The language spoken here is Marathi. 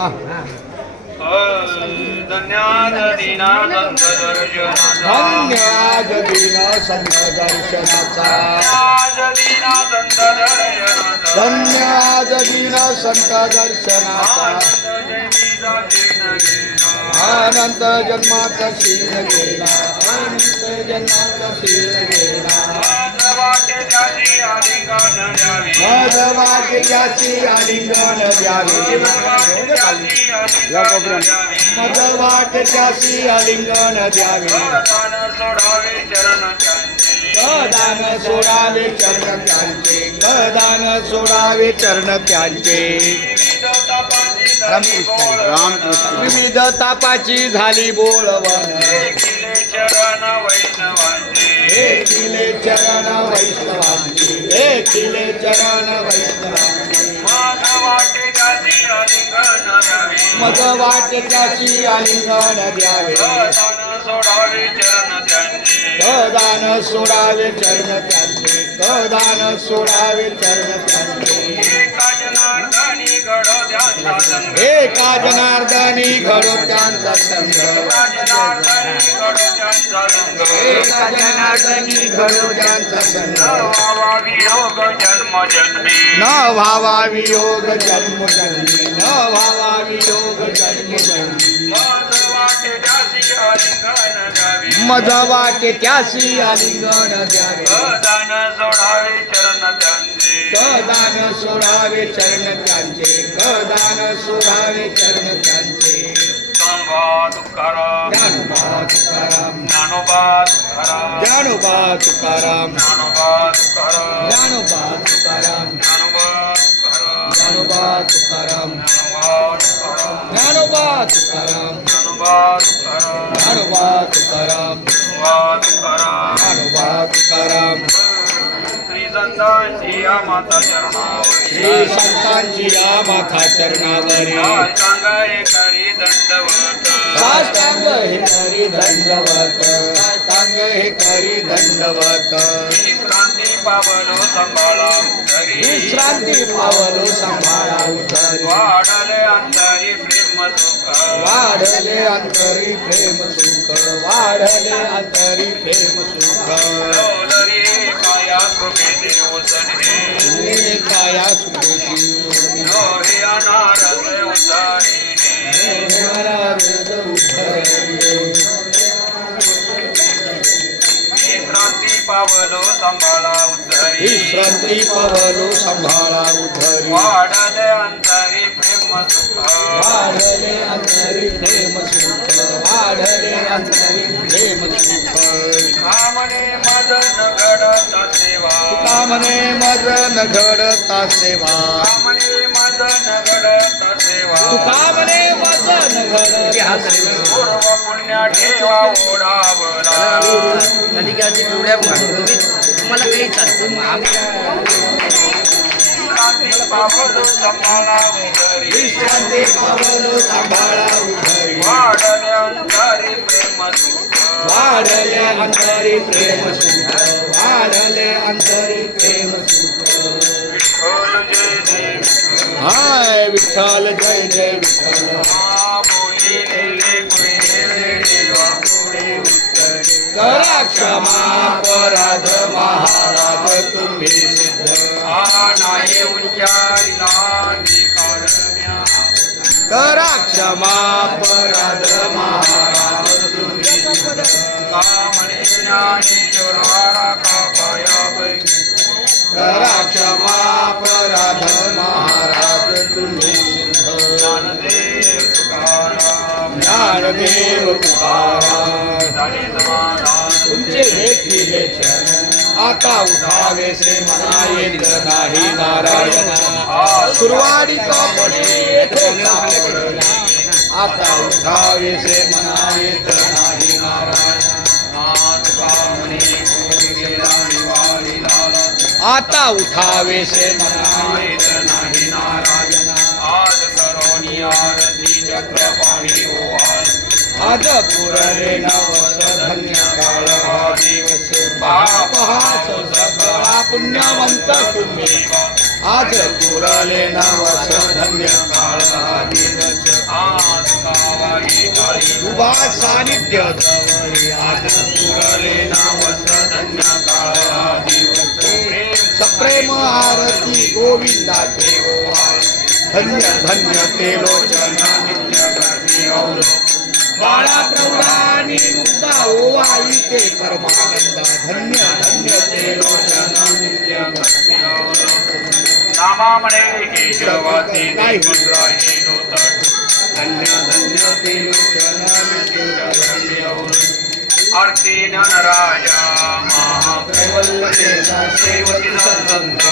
धन्याद दीना संत दर्शनाचा धन्याद दीन संत दर्शनाचा धन्याद दीन संत दर्शनाचा अनंत जन्माचा शील गेला अनंत जन्माचा शील गेला मधवाक्याची आलिंगन द्यावे मधवाक्याची आलिंगन द्यावे कदान सोडावे चरण त्यांचे कदान सोडावे चरण त्यांचे रामकृष्ण विविध तापाची झाली बोलवण हे किले चरण वैष्णवांची हे किले चरण वैष्णवांची मग वाटेच्याशी आलिंगन द्यावे कदान सोडावे चरण त्यांचे कदान सोडावे चरण त्यांचे एका जनार्दनी घडो त्यांचा संग एका जनार्दनी घडो त्यांचा संग न व्हावा वियोग जन्मजन्मी न व्हावा वियोग जन्मजन्मी मज वाटे त्यासी आलिंगन द्यावे कदान सोडावे चरण त्यांचे कदान सोडावे चरण त्यांचे ज्ञानोबा तुकाराम ज्ञानोबा तुकाराम ज्ञानोबा तुकाराम ज्ञानोबा तुकाराम ज्ञानोबा तुकाराम ज्ञानोबा तुकाराम ज्ञानोबा तुकाराम श्री संतांची या माता चरणावरी श्री संतांची या माथा चरणावरी साष्टांग हे करी दंडवत साष्टांग हे करी दंडवत विश्रांती पावलो सांभाळा उतरी विश्रांती पावलो सांभाळा उतरी वाढले अंतरी प्रेम सुख वाढले अंतरी प्रेम सुख वाढले अंतरी प्रेम सुख लवलरी काया कृपे देवसने काया सुखी हे अनारस उतरीने विश्रांती पावलो सांभाळा उतरी विश्रांती पावलो सांभाळा उतरी वाढले अंतरी प्रेम सुख वाढले अंतरी प्रेम सुख वाढले अंतरी प्रेम सुख कामने मदन घडता सेवा कामने मदन घडता सेवा कामने मदन घडता सेवा कामने मदन घडता पूर्व पुण्य ठेवा ओढावला नदीकाठी पिवळ्या तुम्हाला काही चालते विश्रांती पावलो सांभाळा उतरी विश्रांती पावलो सांभाळा उतरी वाढले अंतरी प्रेम सुख वाढले अंतरी प्रेम सुख वाढले अंतरी प्रेम सुख विठ्ठल जय देव हाय विठ्ठल जय जय विठ्ठल बोलिले देवा पुढे उत्तरे करा क्षमा अपराध महाराज तुम्ही सिद्ध नाही उच्चारिला निकारम्या करा क्षमा अपराध महाराज तुम्ही सिद्ध कामने ज्ञानेश्वरा कापाया बैठी करा क्षमा अपराध महाराज तुम्ही सिद्ध ज्ञानदेव तुकाराम ज्ञानदेव तुकाराम झाले समाधान तुमचे देखील चरण आता उठावेसे मना येत नाही नारायणा सुरवाडी कापडी येथे सापडला आता उठावेसे मना येत नाही नारायणा आता उठावेसे मना येत नाही नारायणा आज करोनी आरती चक्रपाणी ओवाळ आज पुरले नवस धन्य काळ हा दिवस बाप हाच सगळा पुण्यवंत तुम्ही आज पुरले नवस धन्य काळ हा दिवस विठोबा सानिध्य जवळी आले. पुरले नावस धन्य काळा दिवस प्रेम सप्रेम आरती गोविंदाचे धन्य धन्य ते लोचना नित्य करते और बाळा प्रौढानी मुक्ता ओवाई ते परमानंद धन्य धन्य ते लोचना नित्य करते और नामा म्हणे हे जवाती गुणराही नोतट धन्य धन्य ते लोचना नित्य करते और आरती नराया महाकैवल्य देवती संत